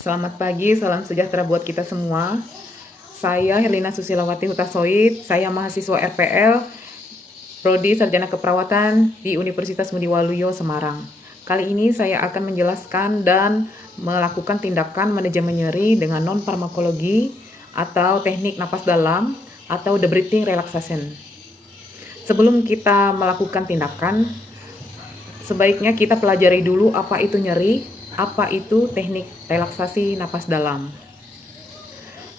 Selamat pagi, salam sejahtera buat kita semua. Saya Herlina Susilawati Hutasoid, saya mahasiswa RPL, Prodi Sarjana Keperawatan di Universitas Ngudi Waluyo, Semarang. Kali ini saya akan menjelaskan dan melakukan tindakan manajemen nyeri dengan non-farmakologi atau teknik napas dalam atau the breathing relaxation. Sebelum kita melakukan tindakan, sebaiknya kita pelajari dulu apa itu nyeri, apa itu teknik relaksasi napas dalam.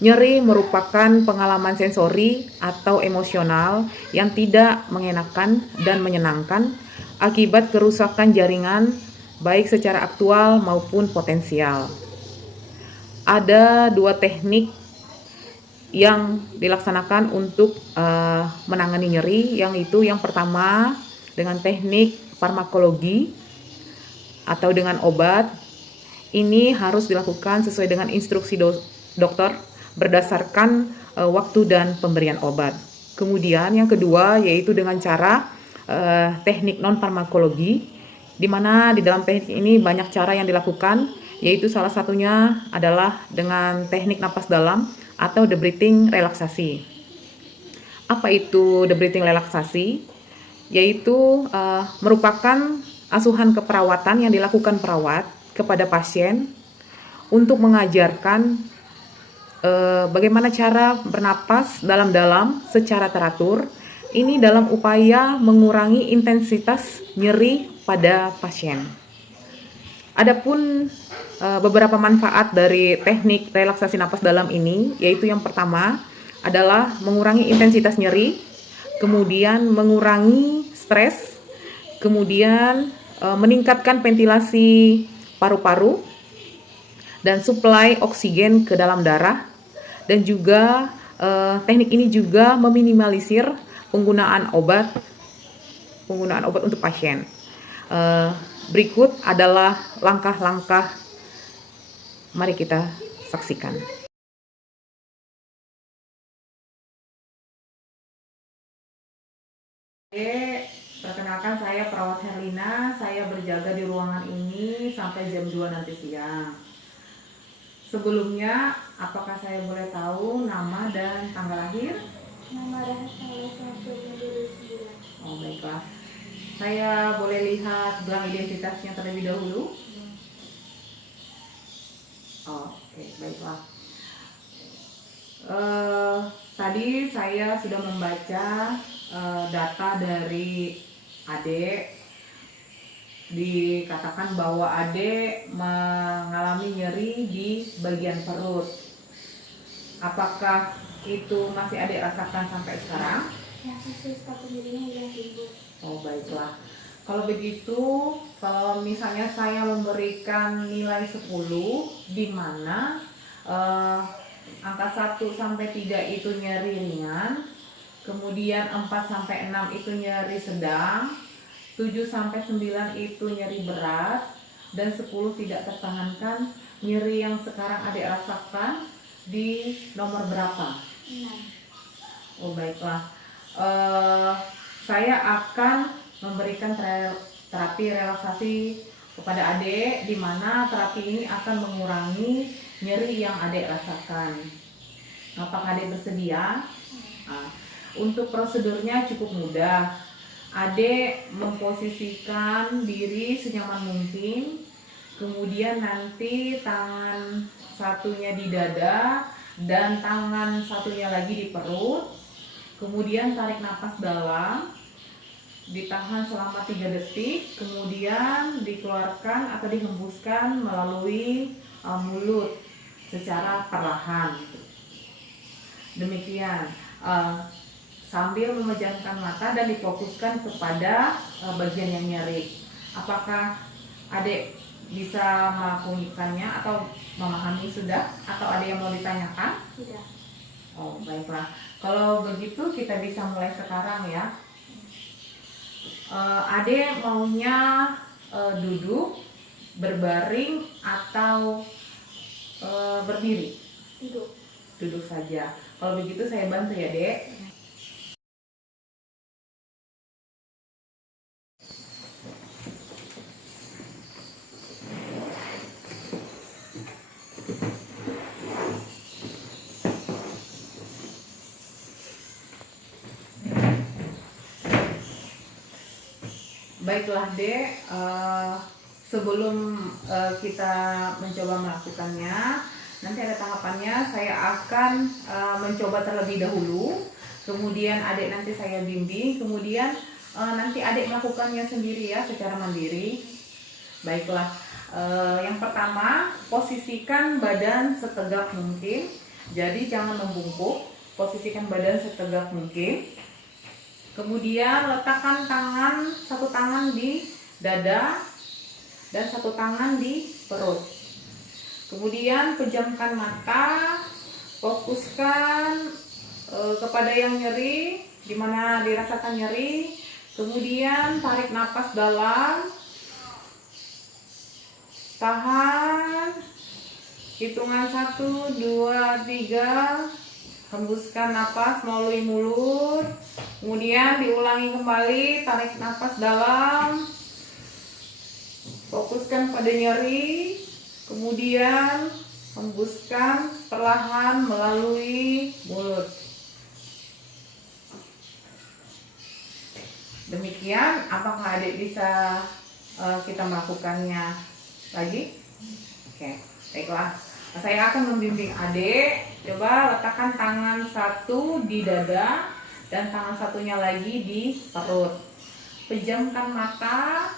Nyeri merupakan pengalaman sensori atau emosional yang tidak mengenakan dan menyenangkan akibat kerusakan jaringan baik secara aktual maupun potensial. Ada dua teknik yang dilaksanakan untuk menangani nyeri, yang pertama dengan teknik farmakologi atau dengan obat. Ini harus dilakukan sesuai dengan instruksi dokter berdasarkan waktu dan pemberian obat. Kemudian yang kedua yaitu dengan cara teknik non-farmakologi, di mana di dalam teknik ini banyak cara yang dilakukan, yaitu salah satunya adalah dengan teknik napas dalam atau the breathing relaksasi. Apa itu the breathing relaksasi? Yaitu merupakan asuhan keperawatan yang dilakukan perawat kepada pasien untuk mengajarkan bagaimana cara bernapas dalam-dalam secara teratur. Ini dalam upaya mengurangi intensitas nyeri pada pasien. Adapun beberapa manfaat dari teknik relaksasi napas dalam ini, yaitu yang pertama adalah mengurangi intensitas nyeri, kemudian mengurangi stres, kemudian meningkatkan ventilasi paru-paru dan suplai oksigen ke dalam darah, dan juga teknik ini juga meminimalisir penggunaan obat untuk pasien. Berikut adalah langkah-langkah, mari kita saksikan. Perkenalkan, saya perawat Herlina. Saya berjaga di ruangan ini sampai jam 2 nanti siang. Sebelumnya, apakah saya boleh tahu nama dan tanggal lahir? Nama dan tanggal lahir 2009. Oh, baiklah. Saya boleh lihat gelang identitasnya terlebih dahulu? Oke, baiklah. Tadi saya sudah membaca data dari adik. Dikatakan bahwa adik mengalami nyeri di bagian perut. Apakah itu masih adik rasakan sampai sekarang? Ya, staf nyerinya hilang timbul. Oh, baiklah. Kalau begitu, kalau misalnya saya memberikan nilai 10, di mana angka 1 sampai 3 itu nyeri ringan, kemudian 4 sampai 6 itu nyeri sedang, 7 sampai 9 itu nyeri berat, dan 10 tidak tertahankan, nyeri yang sekarang adik rasakan di nomor berapa? 6. Oh, baiklah. Saya akan memberikan terapi relaksasi kepada adik, di mana terapi ini akan mengurangi nyeri yang adik rasakan. Apakah adik bersedia? Nah, untuk prosedurnya cukup mudah. Adik memposisikan diri senyaman mungkin, kemudian nanti tangan satunya di dada dan tangan satunya lagi di perut. Kemudian tarik napas dalam, ditahan selama 3 detik, kemudian dikeluarkan atau dihembuskan melalui mulut secara perlahan. Demikian, sambil memejamkan mata dan difokuskan kepada bagian yang nyeri. Apakah adik bisa melakukannya atau memahami sudah, atau ada yang mau ditanyakan? Tidak. Oh, baiklah. Kalau begitu kita bisa mulai sekarang ya. Adik maunya duduk, berbaring, atau berdiri? Duduk. Duduk saja. Kalau begitu saya bantu ya, Dek. Baiklah Dek, sebelum kita mencoba melakukannya, nanti ada tahapannya. Saya akan mencoba terlebih dahulu, kemudian adik nanti saya bimbing, kemudian nanti adik melakukannya sendiri ya, secara mandiri. Baiklah, yang pertama, posisikan badan setegak mungkin. Jadi jangan membungkuk, posisikan badan setegak mungkin. Kemudian letakkan satu tangan di dada dan satu tangan di perut. Kemudian pejamkan mata, fokuskan kepada yang nyeri, di mana dirasakan nyeri. Kemudian tarik napas dalam, tahan, hitungan 1, 2, 3. Hembuskan napas melalui mulut, kemudian diulangi kembali, tarik napas dalam, fokuskan pada nyeri, kemudian hembuskan perlahan melalui mulut. Demikian, apakah adik bisa kita melakukannya lagi? Oke, baiklah. Saya akan membimbing adik. Coba letakkan tangan satu di dada dan tangan satunya lagi di perut. Pejamkan mata,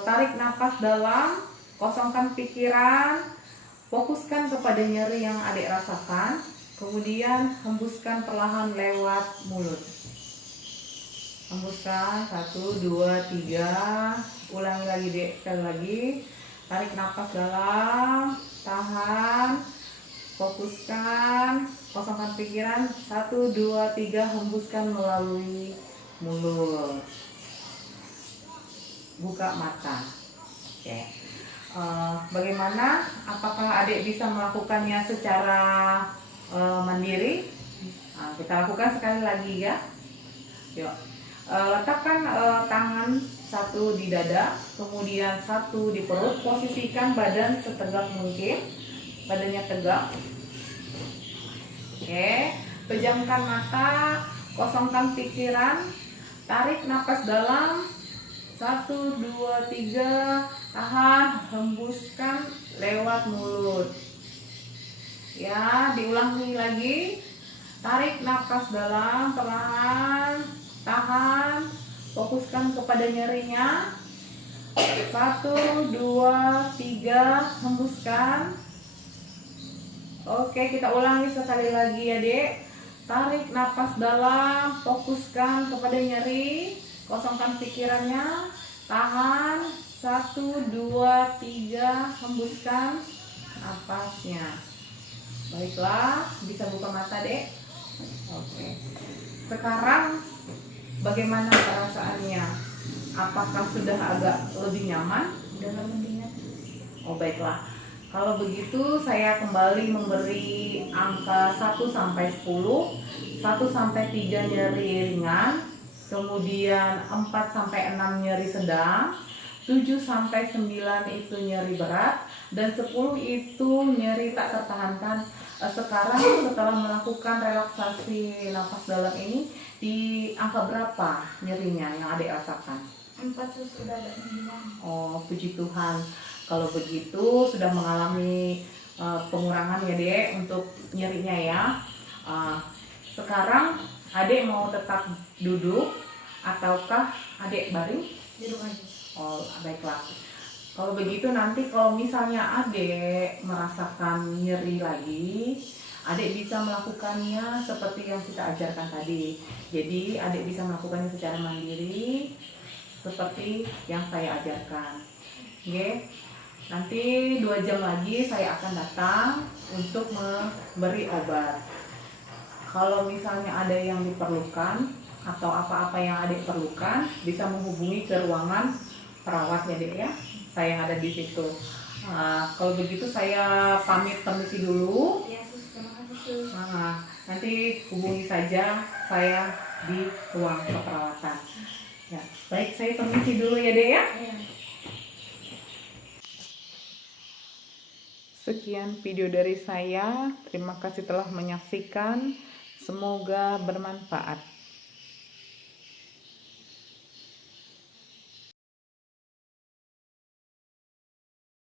tarik napas dalam, kosongkan pikiran, fokuskan kepada nyeri yang adik rasakan, kemudian hembuskan perlahan lewat mulut. Hembuskan 1, 2, 3. Ulangi lagi dek, sekali lagi. Tarik napas dalam, tahan, fokuskan, kosongkan pikiran, 1, 2, 3, hembuskan melalui mulut. Buka mata. Oke. Bagaimana? Apakah adik bisa melakukannya secara mandiri? Kita lakukan sekali lagi ya. Yuk. Letakkan tangan satu di dada, kemudian satu di perut. Posisikan badan setegak mungkin, badannya tegak. Oke, pejamkan mata, kosongkan pikiran, tarik napas dalam, 1, 2, 3, tahan, hembuskan lewat mulut. Ya, diulangi lagi. Tarik napas dalam, perlahan, tahan, fokuskan kepada nyerinya. 1, 2, 3, hembuskan. Oke, kita ulangi sekali lagi ya dek. Tarik napas dalam, fokuskan kepada nyeri, kosongkan pikirannya, tahan, 1, 2, 3, hembuskan napasnya. Baiklah, bisa buka mata dek. Oke, sekarang bagaimana perasaannya? Apakah sudah agak lebih nyaman? Udah mendingan. Oh baiklah. Kalau begitu saya kembali memberi angka 1 sampai 10. 1 sampai 3 nyeri ringan, kemudian 4 sampai 6 nyeri sedang, 7 sampai 9 itu nyeri berat, dan 10 itu nyeri tak tertahankan. Sekarang setelah melakukan relaksasi napas dalam ini, di angka berapa nyerinya yang adik rasakan? 4 sudah ada mendingan. Oh, puji Tuhan. Kalau begitu sudah mengalami pengurangan ya dek untuk nyerinya ya. Sekarang adik mau tetap duduk ataukah adik baring? Duduk aja. Oh baiklah. Kalau begitu nanti kalau misalnya adik merasakan nyeri lagi, adik bisa melakukannya seperti yang kita ajarkan tadi. Jadi adik bisa melakukannya secara mandiri seperti yang saya ajarkan. Oke. Nanti 2 jam lagi saya akan datang untuk memberi obat. Kalau misalnya ada yang diperlukan atau apa-apa yang adik perlukan, bisa menghubungi ke ruangan perawat ya dek ya. Saya yang ada di situ. Kalau begitu saya pamit permisi dulu. Ya sus, terima kasih sus. Nanti hubungi saja saya di ruang keperawatan. Ya, baik saya permisi dulu ya dek ya. Ya. Sekian video dari saya. Terima kasih telah menyaksikan. Semoga bermanfaat.